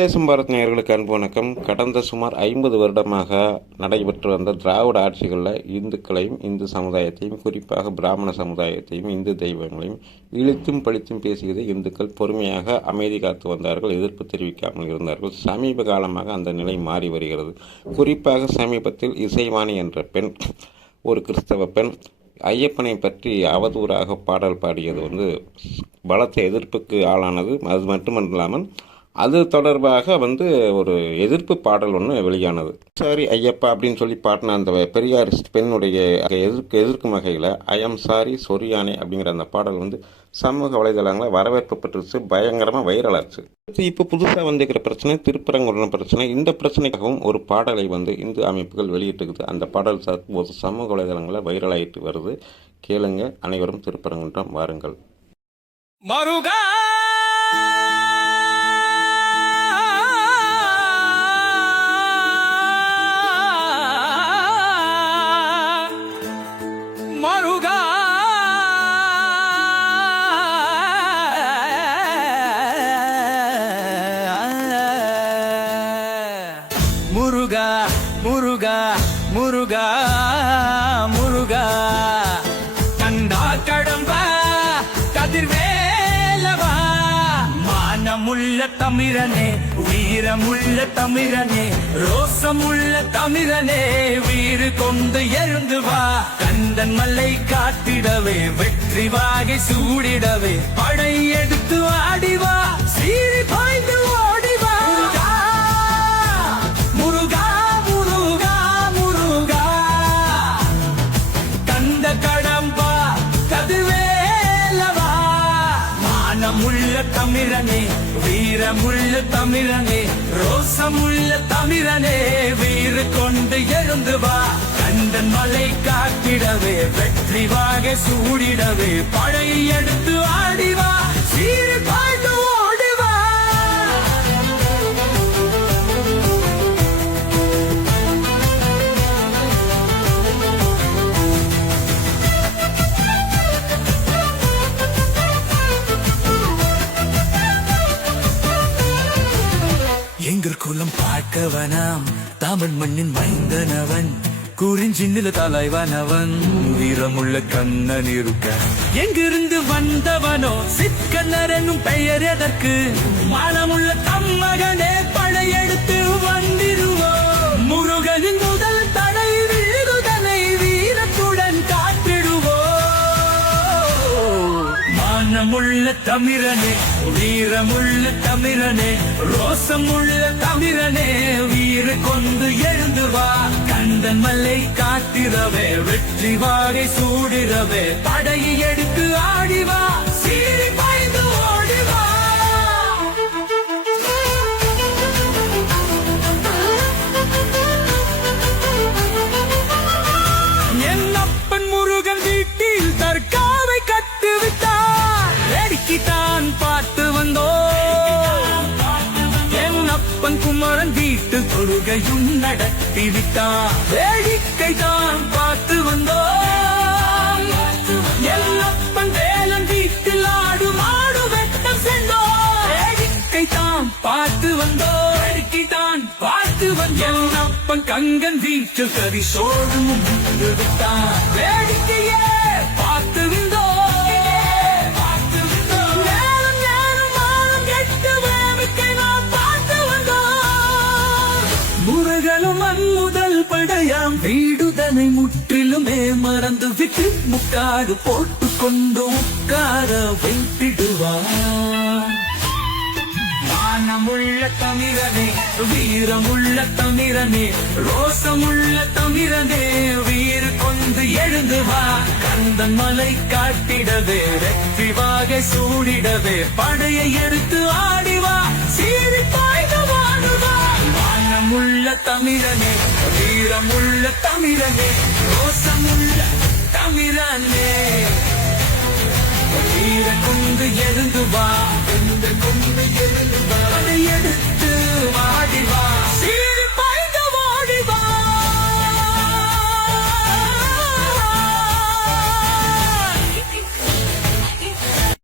தேசம் பாரத் நேயர்களுக்கு அன்பு வணக்கம். கடந்த சுமார் 50 வருடமாக நடைபெற்று வந்த திராவிட ஆட்சிகளில் இந்துக்களையும் இந்து சமுதாயத்தையும் குறிப்பாக பிராமண சமுதாயத்தையும் இந்து தெய்வங்களையும் இழுத்தும் பழித்தும் பேசியது இந்துக்கள் பொறுமையாக அமைதி காத்து வந்தார்கள், எதிர்ப்பு தெரிவிக்காமல் இருந்தார்கள். சமீப காலமாக அந்த நிலை மாறி வருகிறது. குறிப்பாக சமீபத்தில் இசைவாணி என்ற பெண், ஒரு கிறிஸ்தவ பெண், ஐயப்பனை பற்றி அவதூறாக பாடல் பாடியது பலத்த எதிர்ப்புக்கு ஆளானது. அது மட்டுமல்லாமல் அது தொடர்பாக ஒரு எதிர்ப்பு பாடல் ஒன்று வெளியானது. சாரி ஐயப்பா அப்படின்னு சொல்லி பாடின அந்த பெரியார் பெண்ணுடைய எதிர்க்கும் வகையில் ஐ எம் சாரி சொரியானே அப்படிங்கிற அந்த பாடல் சமூக வலைதளங்களில் வரவேற்பு பெற்றுச்சு, பயங்கரமாக வைரலாச்சு. இப்போ புதுசாக வந்திருக்கிற பிரச்சனை திருப்பரங்குன்றம் பிரச்சனை. இந்த பிரச்சனைக்காகவும் ஒரு பாடலை இந்து அமைப்புகள் வெளியிட்டுக்குது. அந்த பாடல் ஒரு சமூக வலைதளங்களில் வைரலாகிட்டு வருது. கேளுங்க அனைவரும். திருப்பரங்குன்றம் வாருங்கள். மருகா மருகா முருகா முருகா முருகா முருகா கண்டா கடம்பா கதிர்வேலவா மானமுள்ள தமிழனே, வீரமுள்ள தமிழனே, ரோசமுள்ள தமிழனே, வீறு கொண்டு எழுந்து வா. கந்தன் மலை காத்திடவே, வெற்றி வாகை சூடிடவே, படை எடுத்து ஆடிவா, சீறி பாய்ந்து ஓடிவா. முருகா முருகா முருகா கந்த கடம்பா கதிர்வேலவா மானமுள்ள தமிழனே, வீரமுள்ள தமிழனே, ரோசமுள்ள தமிழனே, வீறு கொண்டு எழுந்து வா. கந்தன் மலை காத்திடவே, வெற்றி வாகை சூடிடவே, படை எடுத்து ஆடிவா, சீறி பாய்ந்து ஓடிவா. எங்கள் குலம் பார்க்கவனாம், தமிழ் மண்ணின் மைந்தனவன், குறிஞ்சின்னில தலைவனவன், வீரமுள்ள கண்ணன் இருக்க. எங்கிருந்து வந்தவனோ சிக்கன்னர் என்னும் பெயர் எதற்கு? மானமுள்ள தம்மகனே, படையெடுத்து வந்திடுவோம். முருகனின் முதல் தடை வீடுதனை வீரத்துடன் காத்திடுவோம். மானமுள்ள தமிழனே, வீரமுள்ள தமிழனே, ரோசமுள்ள தமிழனே, வீறு கொண்டு எழுந்து வா. கந்தன் மலை காத்திரவே, வெற்றி வாகை சூடிரவே, படையை எடுத்து ஆடிவா, சீறி பாய்ந்து ஓடிவா. என் அப்பன் முருகன் வீட்டில் தற்காவை கட்டுவிட்டார், வேடிக்கைத்தான் பார்த்து வந்தோம். என் அப்பன் குமரன் வீட்டு தொழுகையும் நடத்தி விட்டார், வேடிக்கை தான் பார்த்து வந்தோம். என் அப்பன் வேலன் வீட்டில் ஆடு மாடு வெட்டம் சென்றோம், வேடிக்கை தான் பார்த்து வந்தோம், வேடிக்கை தான் பார்த்து வந்தோம். என் அப்பன் கங்கன் வீட்டில் கறி சோழும் விட்டார், வேடிக்கையே பார்த்து வந்தோம். முருகனும் முதல் படையாம், வீடுதனை முற்றிலுமே மறந்து விட்டு முக்காடு போட்டு கொண்டு உட்கார வைத்திடுவார். மானமுள்ள தமிழனே, வீரமுள்ள தமிழனே, ரோசமுள்ள தமிழனே, வீறு கொண்டு எழுந்து வா. கந்தன் மலை காட்டிடவே, வெற்றி வாகை சூடிடவே, படையை எடுத்து ஆடிவா, சீறி பாய்ந்து வாடுவா. மானமுள்ள தமிழனே, வீரமுள்ள தமிழனே, ரோசமுள்ள தமிழனே, வீர கொண்டு எழுந்து வா, கொண்டு எழுந்து வா, படை எடுத்து